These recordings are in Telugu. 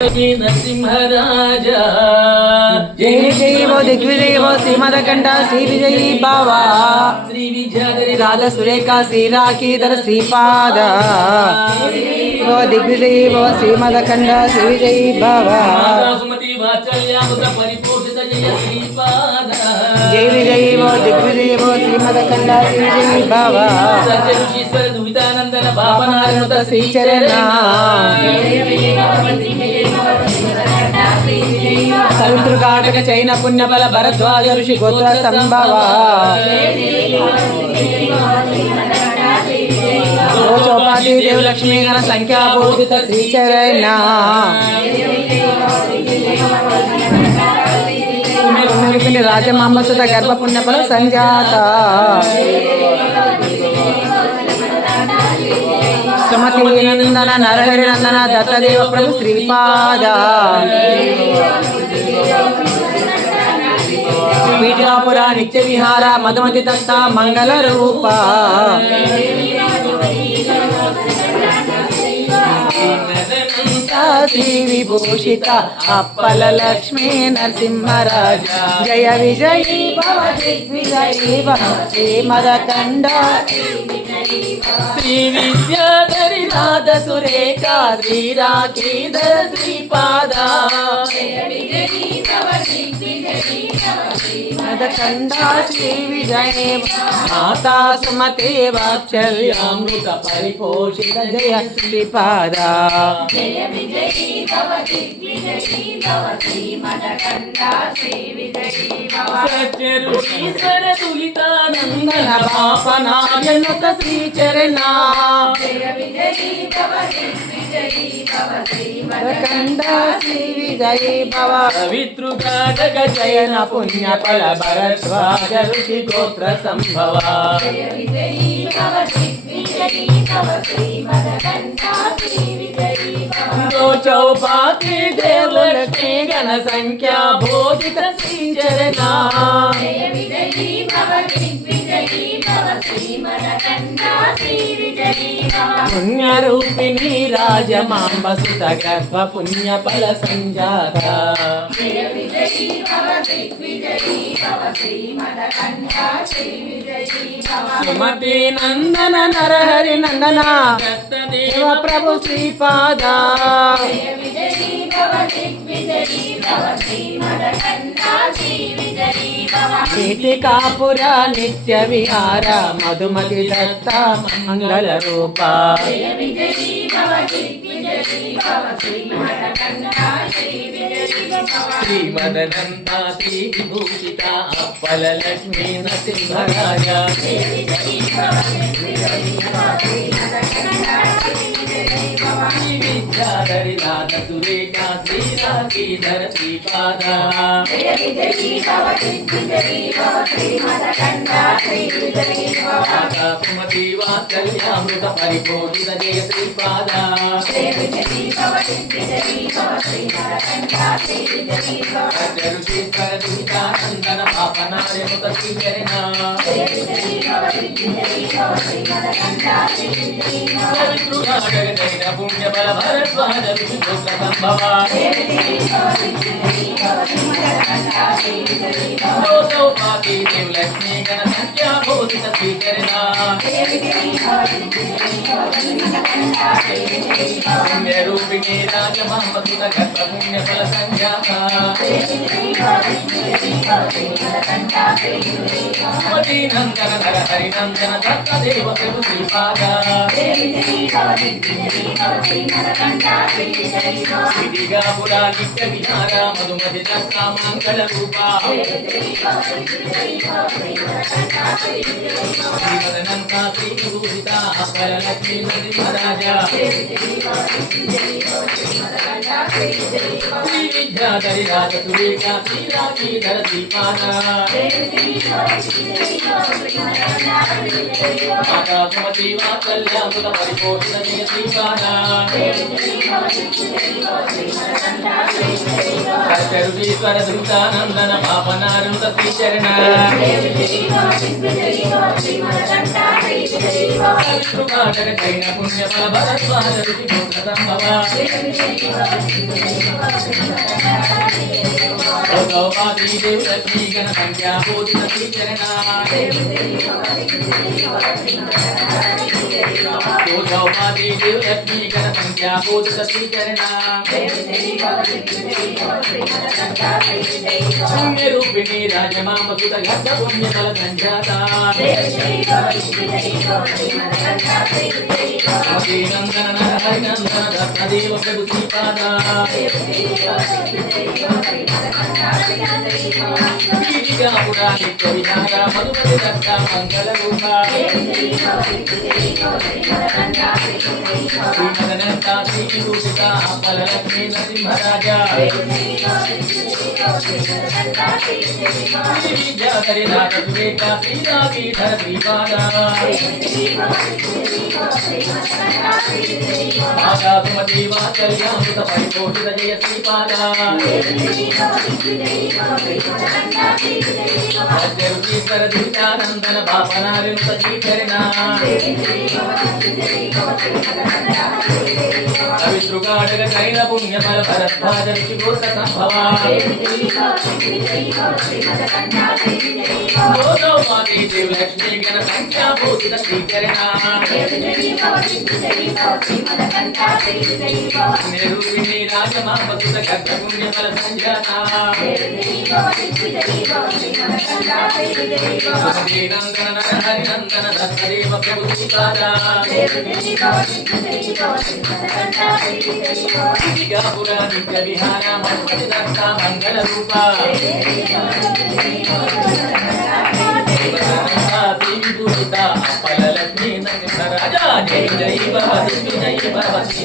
నరసింహరాజా జై జై ఓ దిగ్విజయ ఓ శ్రీమదకంఠ శ్రీ విజయీ బావా శ్రీ విద్యాధరి రాధ సురేఖ శ్రీరాఖీధర శ్రీపాద ఓ దిగ్విజయీ ఓ శ్రీమదకంఠ శ్రీ విజయీ బావా సుమతి వాత్సల్యామృత పరిపోషిత జయ శ్రీపాద జై విజయీ ఓ దిగ్విజయీ ఓ శ్రీమదకంఠ శ్రీ విజయీ బావా సత్య ఋషీశ్వర దువితానందన భావనారణత శ్రీచరణ సవితృకాటక చైన పుణ్యఫల భరద్వాజ ఋషి గోత్ర సంభవ చౌపాటి దేవలక్ష్మీ గణ సంఖ్యాభూషిత శ్రీచరణ రాజమాంబసుత గర్భ పుణ్యఫల సంజాత సుమతి నందన నరహరి నందన దత్తదేవ ప్రభు శ్రీపాద పీఠికాపుర నిత్య విహార మధుమతి దత్త మంగళ రూప శ్రీ విభూషిత అప్పల లక్ష్మీ నరసింహరాజ జయ విజయీ భవ దిగ్విజయీ భవ శ్రీమదకండ శ్రీ విద్యాధరి నాద సురేఖ శ్రీరాఖీధర శ్రీపాద మదకండ శ్రీ విజయీ మాతా సుమతే వాత్సల్యామృత పరిపోషిత జయ శ్రీపాద సత్య ఋషీశ్వర దులితానందన పాపనాయనుత శ్రీచరణ కండ శ్రీ విజయీ భవ పవితృకాటక జయన పుణ్యఫల భరద్వాజ ఋషి గోత్ర సంభవ చౌపాతి దేవలక్ష్మీ గణ సంఖ్యా బోధిత శ్రీచరణ పుణ్యరూపిణి రాజమాంబసుత గర్భ పుణ్యఫల సంజాత సుమతి నందన నరహరి నందన దేవ ప్రభు శ్రీపాద పీఠికాపుర నిత్య విహార మధుమతి దత్త మంగళ రూప శ్రీమదనంతా శ్రీ విభూషిత అప్పల లక్ష్మీ నరసింహరాజ శ్రీ విద్యాధరి నాద సురేఖ శ్రీరాఖీధర శ్రీపాద సుమతి వాత్సల్యామృత పరిపోషిత జయ శ్రీపాద సత్యరుషీశ్వర దురితానందన పాపనాయనుత శ్రీచరణ పవితృకాటక పుణ్యఫల భరద్వాజ ఋషి గోత్ర సంభవ చౌపాతి దేవలక్ష్మీ గణ సంఖ్యా బోధిత శ్రీచరణ పుణ్యరూపిణి రాజమాంబసుత గర్భ పుణ్యఫల సంజాత సుమతి నందన నరహరి నందన దత్తదేవ ప్రభు శ్రీపాద పీఠికాపుర నిత్య విహార మధుమతి దత్త మంగళ రూప శ్రీమదనంతా శ్రీ విభూషిత అప్పల లక్ష్మీ నరసింహరాజ శ్రీ విద్యాధరి రాజ సురేఖ శ్రీరాగీధర శ్రీపాద మాతా సుమతి వాత్సల్యామృత పరిపోషిత జయ శ్రీపాద సర్వీశ్వర ధృతానందన పాపనారుత శ్రీచరణ కైన పుణ్య ఫల భరద్వాజ రుచి గోత్ర సంభవ గౌపాది దేవ లక్ష్మీ గణ సంఖ్యా బోధిత శ్రీచరణ గౌపాది దేవ లక్ష్మీ గణ సంఖ్యా బోధిత శ్రీచరణ పుణ్య రూపిణి రాజమామసుత గడ్డ పుణ్య ఫల సంజాత నందన హరినందన దత్తదేవ ప్రభు శ్రీపాద నిత్య విహార మధుమతి దత్త మంగళ రూప శ్రీమదనంత శ్రీభూషిత ఫలలక్ష్మీ నరసింహరాజా విద్యాధరి రాజ సురేఖ శ్రీరాగీధర శ్రీపాద మాతా సుమతి వాత్సల్యామృత పరిపోషిత జయ శ్రీపాద సర్వీశ్వర ధృతానందన పాపనారినుత శ్రీచరణ పవితృగాఢక కైన పుణ్య ఫల భరద్వాజ రుచి గోత్ర సంభవ గోదావతి దేవ లక్ష్మీ గణ సంఖ్యా బోధిత శ్రీచరణ నిరూపిణి రాజమామసుత గర్భ పుణ్య ఫల సంజాత నందన హరినందన దత్తదేవ ప్రభు శ్రీపాద నిత్య విహార మధుమతి దత్త మంగళ రూప శ్రీభూషిత ఫలలక్ష్మీ నరసింహరాజా జయ జయ భవతి జయ భవతి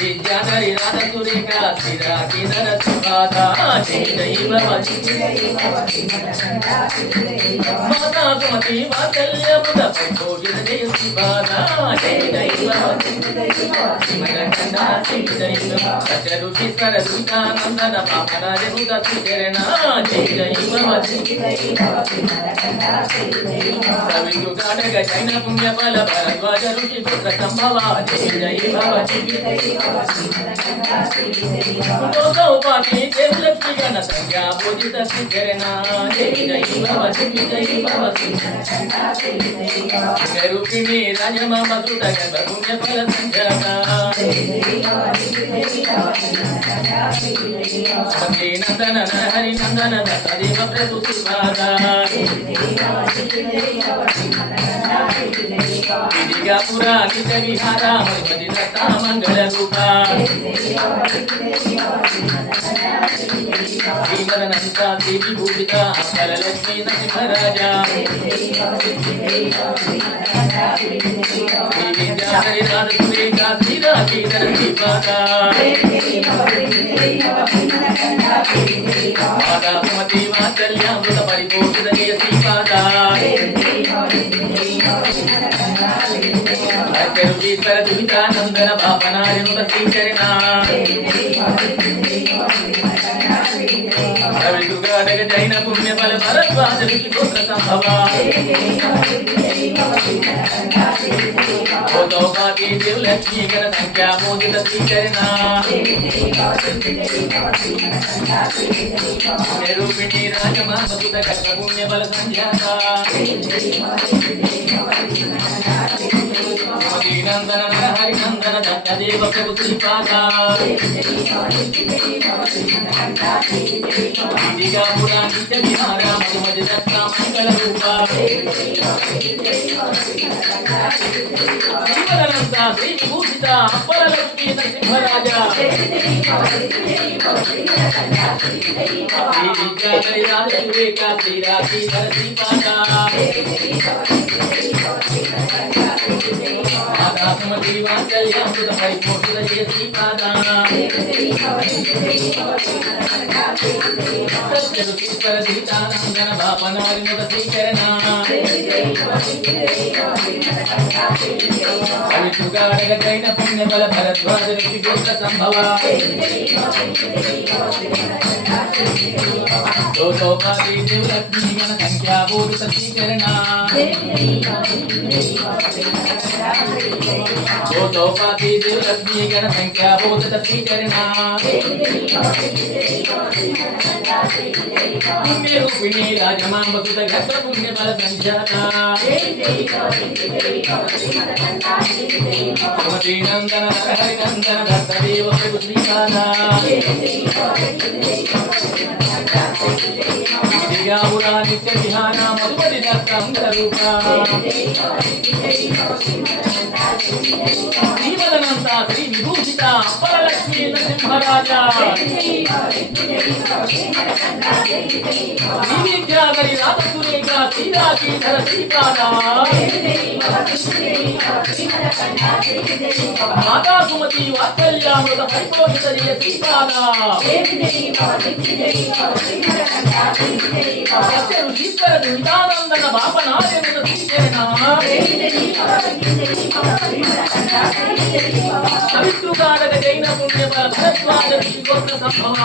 విద్యాధరి రాజ సురేఖ శ్రీరాగీధర శ్రీపాద జయ జయ భవతి మాతా సుమతి వాత్సల్యముద పరిపోషిత జయ శ్రీపాద జయ జయ భవతి రుచీశ్వర దుర్గానందన పాపరాజముద శ్రీచరణ జయ జయ భవతి సవితృగాఢక జైన పుణ్య ఫల భరద్వాజ రుచి పుత్ర సంభవ జయ జయ భవతి గౌపాది దేవ లక్ష్మీ గణ సంఖ్యా బోధిత శ్రీచరణ జయ జయ భవతి జయ భవతి రూపిణి రాజమామసుత గర్భ పుణ్య ఫల సంజాత నందన హరి నందన దత్తదేవ ప్రభు శ్రీపాద విద్యాపురా నిత్య విహార మధుమతి దత్త మంగళ రూప శ్రీమదనంత శ్రీభూషిత ఫలలక్ష్మీ నరసింహరాజా విద్యాధరి రాజ సురేఖ శ్రీరాగీధర శ్రీపాద మాతా సుమతి వాత్సల్యామృత పరిపోషిత జయ శ్రీపాద సర్వీశ్వర దురితానందన పాపనారినుత శ్రీచరణ పవితృగాఢక జైన పుణ్య ఫల భరద్వాజ రుచి గోత్ర సంభవ గౌపాది దేవ లక్ష్మీ గణ సంఖ్యా బోధిత శ్రీచరణ నిరూపిణి రాజమామసుత గర్భ పుణ్య ఫల సంజాత నందన హరినందన దత్తదేవ ప్రభు శ్రీపాద విద్యాపురా నిత్య విహార మధుమతి దత్త మంగళ రూప శ్రీమదనంత శ్రీభూషిత ఫలలక్ష్మీ నరసింహరాజా విద్యాధరి రాజ సురేఖ శ్రీరాగీధర శ్రీపాద మాతా సుమతి వాత్సల్యామృత పరిపోషిత జయ శ్రీపాద శ్రీశ్వర సీతానందన బాపనారి ముఖ శ్రీచరణ కవితుగాడగ జైన పుణ్య బల భరద్వాజ ఋషి గోత్ర సంభవ దోసోపాతి దేవలక్ష్మీ గణ సంఖ్యాభూత శ్రీచరణ దోసోపాతి దేవలక్ష్మీ గణ సంఖ్యాభూత శ్రీచరణ పుణ్యరూపిణి రాజమాంబసుత గర్భ పుణ్య బల సంఖ్యాత సుమతి నందన హరి నందన దత్తదేవ ప్రభు శ్రీపాద దివ్యాపురా నిత్య విహాన మధుమతి దత్తంగ రూప శ్రీమదనంత శ్రీ విభూషిత అప్పలక్ష్మీ నరసింహరాజా శ్రీవిద్యాగరి రాధసురేఖ శ్రీరాజీధర శ్రీపాద మాతా సుమతి వాత్సల్యామృత పరిపోషిత జయ శ్రీపాద సత్య ఋషీశ్వర దురితానందన బాపనాయమున శ్రీచరణ పవిత్రుగాడగ జైన పుణ్య భరద్వాజ ఋషి గోత్ర సంభవ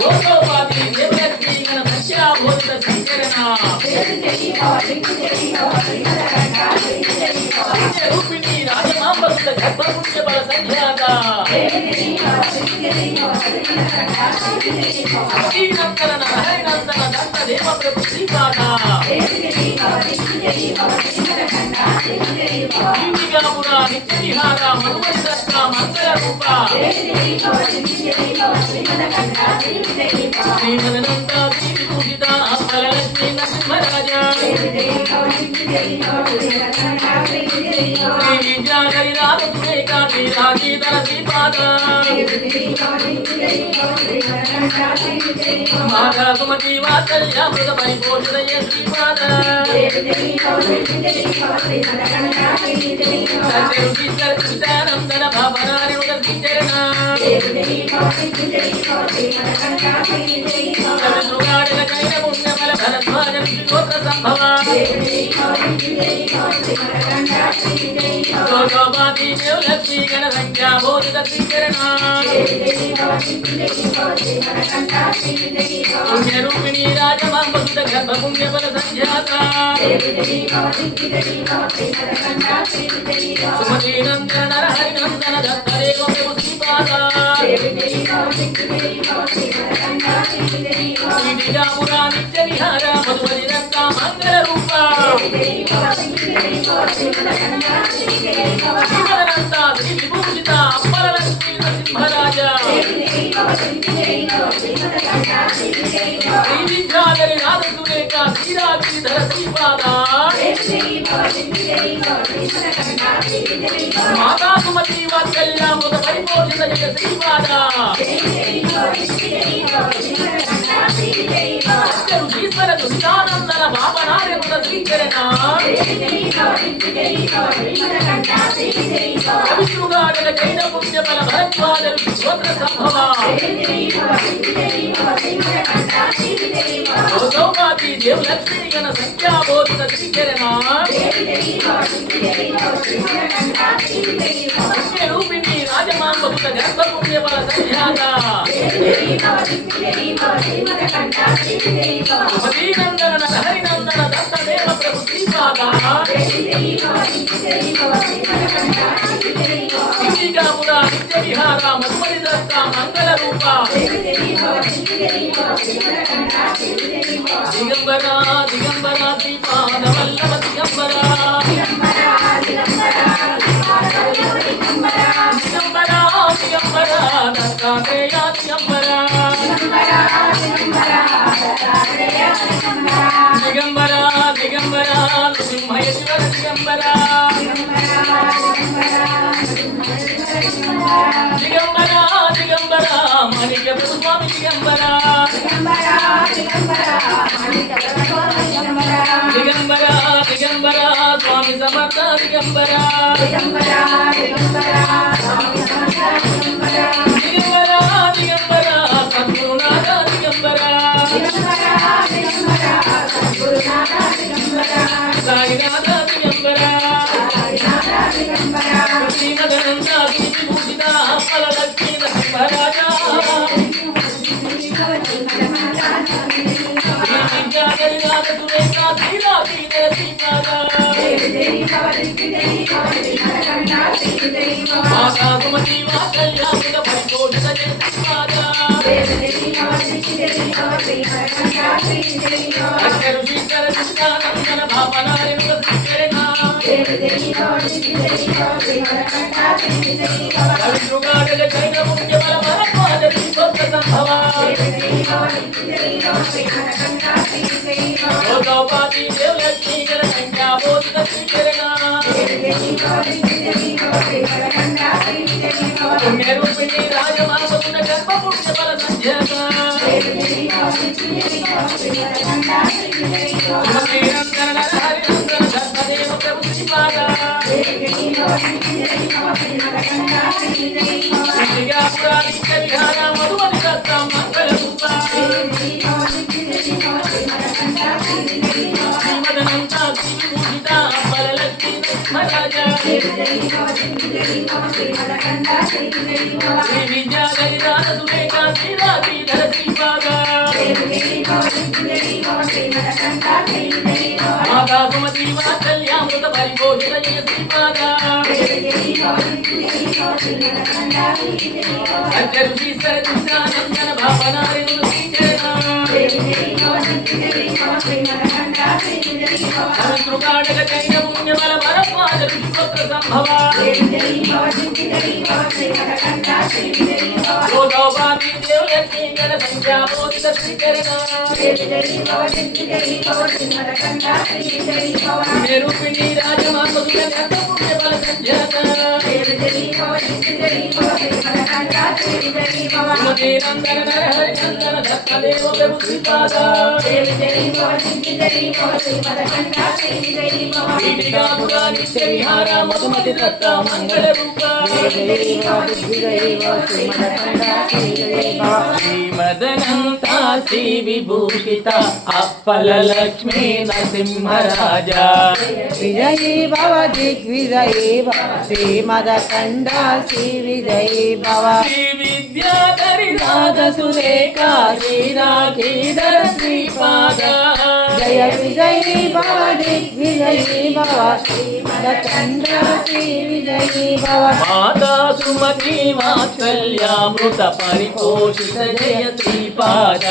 దోసోపాతి దేవలక్ష్మీ గణ సంఖ్యాభూత శ్రీచరణ రూపిణి రాజమాంబసుత గర్భ పుణ్య బల సంఖ్యాత శ్రీనందన హరినందన దత్తదేవ ప్రభు శ్రీపాద దివ్యాపుర నిత్య విహార మధుమతి దత్త మంగళ రూప శ్రీమదనంత శ్రీ విభూషిత అప్పలక్ష్మీ నరసింహరాజా శ్రీ విద్యాగరి రాధసురేఖ శ్రీరాజీధర శ్రీపాద మాతా సుమతి వాత్సల్యామృత పరిపోషిత జయ శ్రీపాద సత్య ఋషీశ్వర కృష్ణానందన బాపనారి ముఖ శ్రీచరణ కవితృగాడగ జైన పుణ్య బల భరద్వాజ ఋషి గోత్ర సంభవ దోసోపాతి దేవలక్ష్మీ గణ సంఖ్యాభూత శ్రీచరణ పుణ్యరూపిణి రాజమాంబసుత గర్భ పుణ్య బల సంఖ్యాత సుమతి నందన నరహరి నందన దత్తదేవ ప్రభు శ్రీపాద శ్రీ విజాపురా నిత్య విహార మధుమతి దత్త మంగళ రూప శ్రీమదనంత శ్రీ విభూషిత అప్పలక్ష్మీ నరసింహరాజా శ్రీవిద్యాగరి రాధసురేఖ శ్రీరాజీధర శ్రీపాద మాతా సుమతి వాత్సల్యామృత పరిపోషిత జయ శ్రీపాద సత్య ఋషీశ్వర దురితానందన బాపనాయమున శ్రీచరణ పవిత్రుగాడగ జైన పుణ్య బల భరద్వాజ ఋషి గోత్ర సంభవ దోసోపాతి దేవలక్ష్మీ గణ సంఖ్యాభూత శ్రీచరణ పుణ్యరూపిణి రాజమాంబసుత గర్భ పుణ్య బల సంఖ్యాత సుమతీనందన నరహరినందన దత్తదేవ ప్రభు శ్రీపాద శ్రీకాపుర నిత్య విహార మధుమతి దత్త మంగళ రూప దిగంబర దిగంబర శ్రీపాద వల్లభ దిగంబర దిగంబర దిగంబర దత్తాత్రేయ దిగంబర దిగంబర దిగంబర సింహయేశ్వర దిగంబర దిగంబర దిగంబర మాణిక్య స్వామి దిగంబర దిగంబర దిగంబర స్వామి సమర్థ దిగంబర దిగంబర శ్రీమదనంతా విభూషిత అప్పల లక్ష్మీ నరసింహరాజా గోపాతి దేవలక్ష్మీ జన సంఖ్యా బోధిత శ్రీకరణ పుణ్యరూపిణి రాజమానవతున గర్భపుణ్య ఫల సంధ్యాత హరినందన దత్తదేవ ప్రభు శ్రీపాద విహార మధుమతి దత్త మంగళ రూప శ్రీమదనంతా విభూషిత అప్పలలక్ష్మీ నరసింహరాజా శ్రీ విద్యా లలితా సురేఖ శ్రీరాధీధర శ్రీపాద మాతా సుమతి వాత్సల్యామృత పరిపోషిత జయ శ్రీపాద సత్య ఋషీశ్వర కృష్ణానందన భావనారాయణ శ్రీచరణ సహస్రకాటక చైన పుణ్యబల వరపాద విశ్వత్ర సంభవ గోదావరి దేవలక్ష్మీ జన సంఖ్యా బోధిత శ్రీకరణ నిరూపిణి రాజమాపదుల పుణ్యబల సంజాత నందన నరహరి నందన దత్తదేవ ప్రభు శ్రీపాద నిత్య విహార మధుమతి దత్త మంగళ రూప శ్రీమదనంతా శ్రీ విభూషిత అప్పల లక్ష్మీ నరసింహరాజా విజయీ భవ దిగ్విజయీ భవ శ్రీమదకండ శ్రీ విజయీ భవ శ్రీ విద్యాధరి నాద సురేఖ శ్రీరాధీధర శ్రీపాద జయ విజయీ భవ దిగ్విజయీ భవ శ్రీమదకండ శ్రీ విజయీ భవ మాతా సుమతి వాత్సల్యామృత పరిపోషిత జయ శ్రీపాద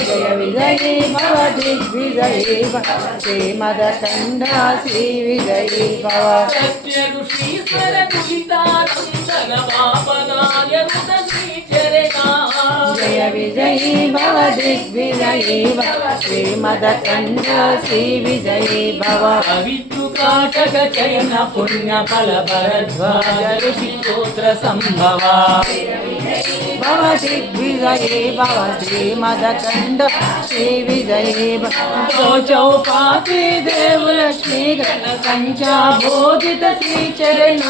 జయ విజయీ భవ దిగ్విజయీ భవ శ్రీమదకండ శ్రీ విజయీ భవ సత్య ఋషీశ్వర కులితానందన పాపనాయనుత శ్రీచరణ జయ విజయీ భవ దిగ్విజయీ భవ శ్రీమదకండ శ్రీ విజయీ భవ అవిద్రుకాటక చైన పుణ్య ఫల భరద్వాజ ఋషి స్తోత్ర సంభవ భవ దిగ్విజయీ భవ శ్రీమదకండ శ్రీ విజయీ భవ చౌపాతి దేవలక్ష్మీ గణ సంఖ్యా బోధిత శ్రీచరణ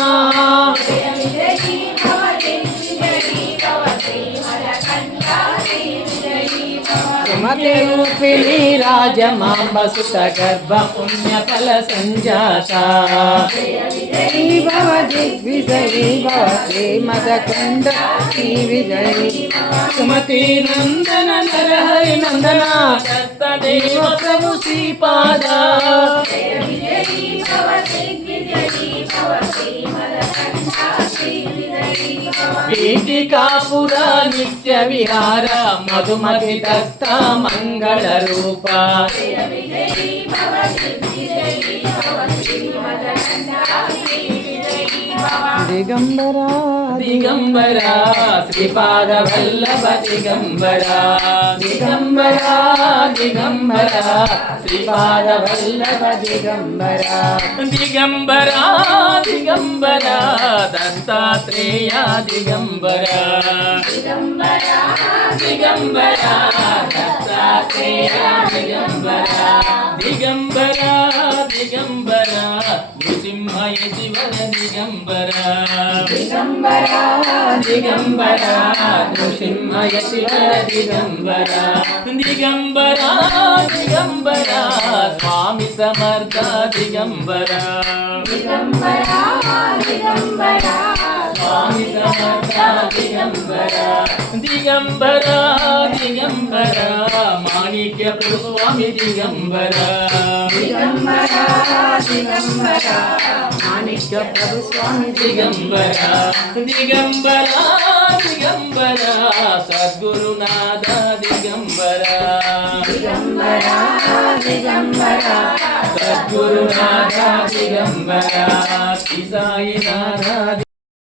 సుమతి రూపిణి రాజమాంబ సుత గర్భ పుణ్య ఫల సంజాత భవ దిగ్విజయీ భవ శ్రీమదకండ శ్రీ విజయీ సుమతి నందన నరహరి నందన దత్తదేవ ప్రభు శ్రీపాద పీఠికాపుర నిత్య విహార మధుమతి దత్త మంగళ రూప దిగంబరా దిగంబరా శ్రీపాద వల్లభ దిగంబరా దిగంబరా దిగంబరా శ్రీపాద వల్లభ దిగంబరా దిగంబరా దిగంబరా దత్తాత్రేయ దిగంబరా దిగంబరా దిగంబరా దత్తాత్రేయ దిగంబరా దిగంబరా దిగంబరా నృసింహయ శివర దిగంబరా దిగంబరా దిగంబరా నృసింహయ శివర దిగంబరా దిగంబరా దిగంబరా స్వామి సమర్థ దిగంబరా దిగంబరా స్వామి సమర్థ దిగంబర దిగంబర దిగంబర మాణిక్య ప్రభు స్వామి దిగంబర మాణిక్య ప్రభు స్వామి దిగంబర దిగంబర దిగంబర సద్గురునాథ దిగంబర సద్గురునాథ దిగంబర శ్రీ సాయినాథ